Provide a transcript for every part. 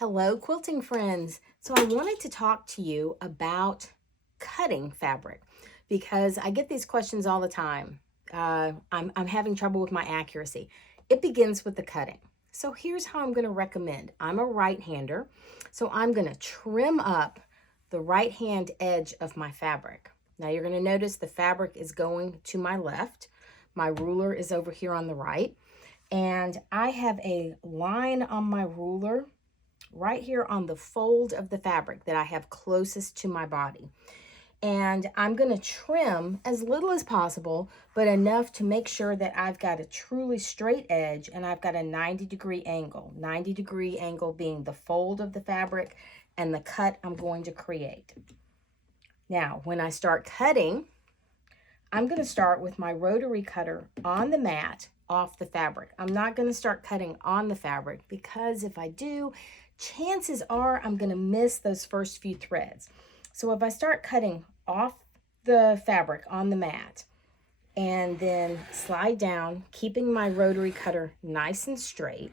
Hello, quilting friends. So I wanted to talk to you about cutting fabric because I get these questions all the time. I'm having trouble with my accuracy. It begins with the cutting. So here's how I'm going to recommend. I'm a right-hander, so I'm going to trim up the right-hand edge of my fabric. Now you're going to notice the fabric is going to my left. My ruler is over here on the right, and I have a line on my ruler right here on the fold of the fabric that I have closest to my body. And I'm going to trim as little as possible, but enough to make sure that I've got a truly straight edge and I've got a 90-degree angle. 90-degree angle being the fold of the fabric and the cut I'm going to create. Now, when I start cutting, I'm going to start with my rotary cutter on the mat off the fabric. I'm not going to start cutting on the fabric because if I do, chances are I'm going to miss those first few threads. So if I start cutting off the fabric on the mat and then slide down, keeping my rotary cutter nice and straight,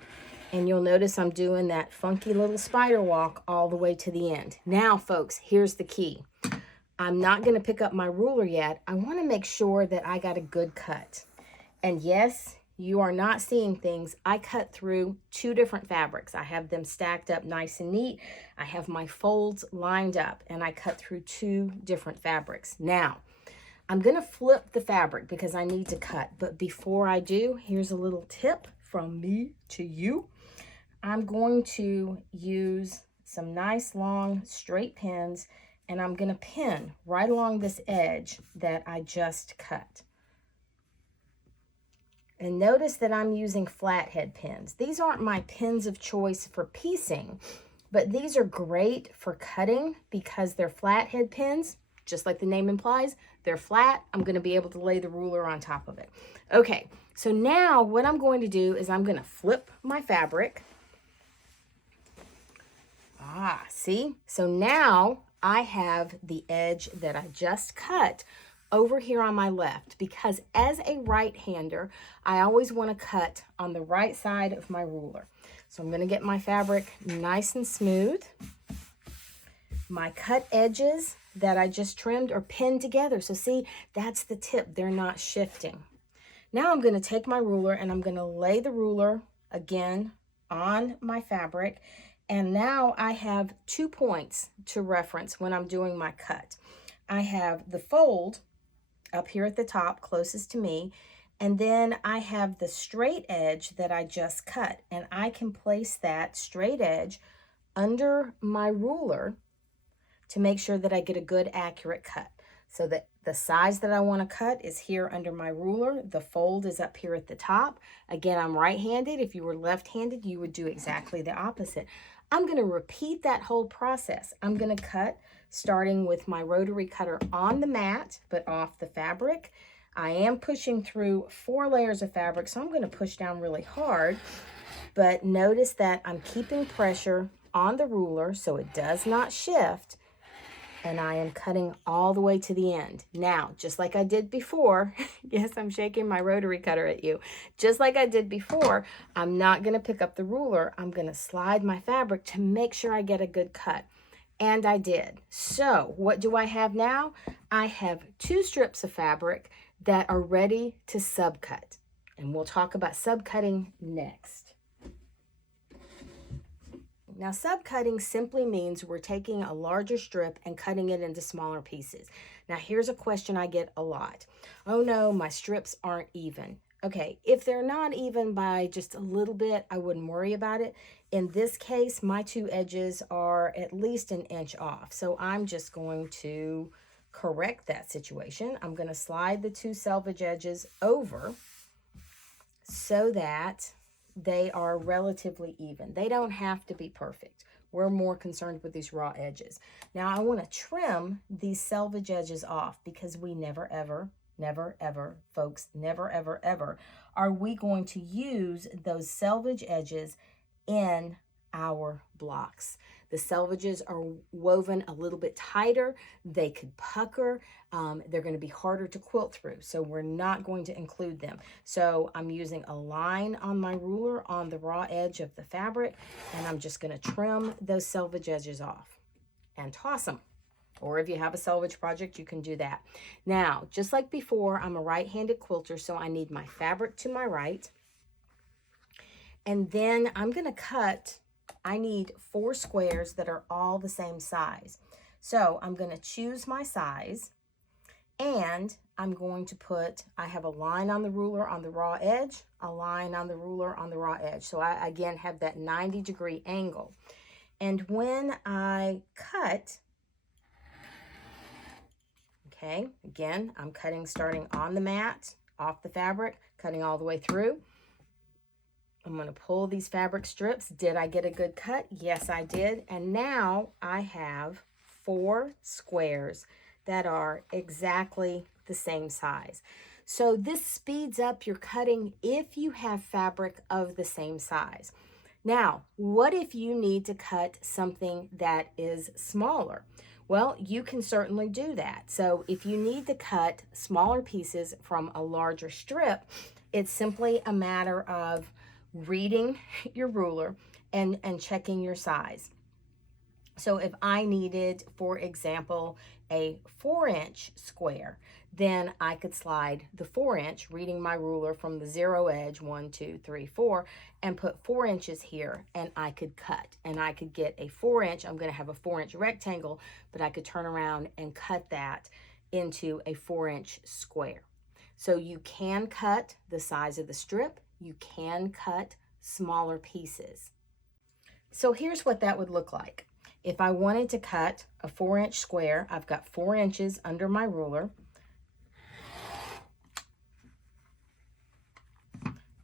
and you'll notice I'm doing that funky little spider walk all the way to the end. Now, folks, here's the key. I'm not going to pick up my ruler yet. I want to make sure that I got a good cut. And yes, you are not seeing things. I cut through two different fabrics. I have them stacked up nice and neat. I have my folds lined up and I cut through two different fabrics. Now, I'm going to flip the fabric because I need to cut. But before I do, here's a little tip from me to you. I'm going to use some nice long straight pins and I'm going to pin right along this edge that I just cut. And notice that I'm using flathead pins. These aren't my pins of choice for piecing, but these are great for cutting because they're flathead pins, just like the name implies. They're flat. I'm going to be able to lay the ruler on top of it. Okay, so now what I'm going to do is I'm going to flip my fabric. See? So now I have the edge that I just cut over here on my left because as a right-hander, I always want to cut on the right side of my ruler. So I'm going to get my fabric nice and smooth. My cut edges that I just trimmed are pinned together. So see, that's the tip. They're not shifting. Now I'm going to take my ruler and I'm going to lay the ruler again on my fabric. And now I have 2 points to reference when I'm doing my cut. I have the fold up here at the top closest to me, and then I have the straight edge that I just cut, and I can place that straight edge under my ruler to make sure that I get a good accurate cut. So that the size that I want to cut is here under my ruler. The fold is up here at the top. Again, I'm right-handed. If you were left-handed, you would do exactly the opposite. I'm going to repeat that whole process. I'm going to cut starting with my rotary cutter on the mat, but off the fabric. I am pushing through 4 layers of fabric, so I'm going to push down really hard. But notice that I'm keeping pressure on the ruler so it does not shift. And I am cutting all the way to the end. Now, just like I did before, yes, I'm shaking my rotary cutter at you. Just like I did before, I'm not going to pick up the ruler. I'm going to slide my fabric to make sure I get a good cut. And I did. So what do I have now? I have 2 strips of fabric that are ready to subcut. And we'll talk about subcutting next. Now, subcutting simply means we're taking a larger strip and cutting it into smaller pieces. Now, here's a question I get a lot. Oh no, my strips aren't even. Okay, if they're not even by just a little bit, I wouldn't worry about it. In this case, my 2 edges are at least 1 inch off. So I'm just going to correct that situation. I'm going to slide the 2 selvage edges over so that they are relatively even. They don't have to be perfect. We're more concerned with these raw edges. Now I want to trim these selvage edges off because we never ever, folks, never ever are we going to use those selvage edges in our blocks. The selvages are woven a little bit tighter. They could pucker. They're going to be harder to quilt through, so we're not going to include them. So I'm using a line on my ruler on the raw edge of the fabric, and I'm just going to trim those selvage edges off and toss them. Or if you have a selvage project, you can do that. Now, just like before, I'm a right-handed quilter, so I need my fabric to my right. And then I'm going to cut, I need 4 squares that are all the same size. So I'm going to choose my size, and I'm going to put, I have a line on the ruler on the raw edge, a line on the ruler on the raw edge. So I, again, have that 90-degree angle. And when I cut, okay, again, I'm cutting starting on the mat, off the fabric, cutting all the way through. I'm going to pull these fabric strips. Did I get a good cut? Yes, I did. And now I have 4 squares that are exactly the same size. So this speeds up your cutting if you have fabric of the same size. Now, what if you need to cut something that is smaller? Well, you can certainly do that. So if you need to cut smaller pieces from a larger strip, it's simply a matter of reading your ruler and checking your size. So if I needed, for example, a 4-inch square, then I could slide the 4-inch, reading my ruler from the 0 edge, 1, 2, 3, 4, and put 4 inches here, and I could cut. And I could get a 4-inch, I'm going to have a 4-inch rectangle, but I could turn around and cut that into a 4-inch square. So you can cut the size of the strip, you can cut smaller pieces. So here's what that would look like. If I wanted to cut a 4-inch square, I've got 4 inches under my ruler.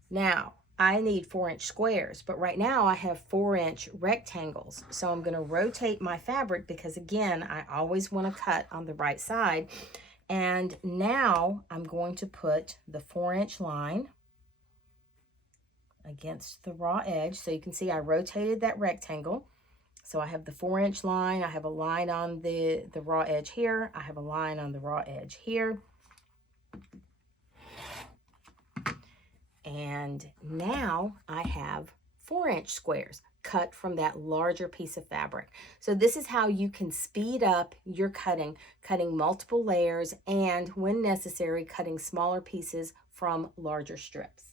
Now, I need 4-inch squares, but right now I have 4-inch rectangles. So I'm going to rotate my fabric because, again, I always want to cut on the right side. And now I'm going to put the 4-inch line against the raw edge. So you can see I rotated that rectangle. So I have the 4-inch line, I have a line on the raw edge here, I have a line on the raw edge here. And now I have 4-inch squares cut from that larger piece of fabric. So this is how you can speed up your cutting multiple layers, and when necessary, cutting smaller pieces from larger strips.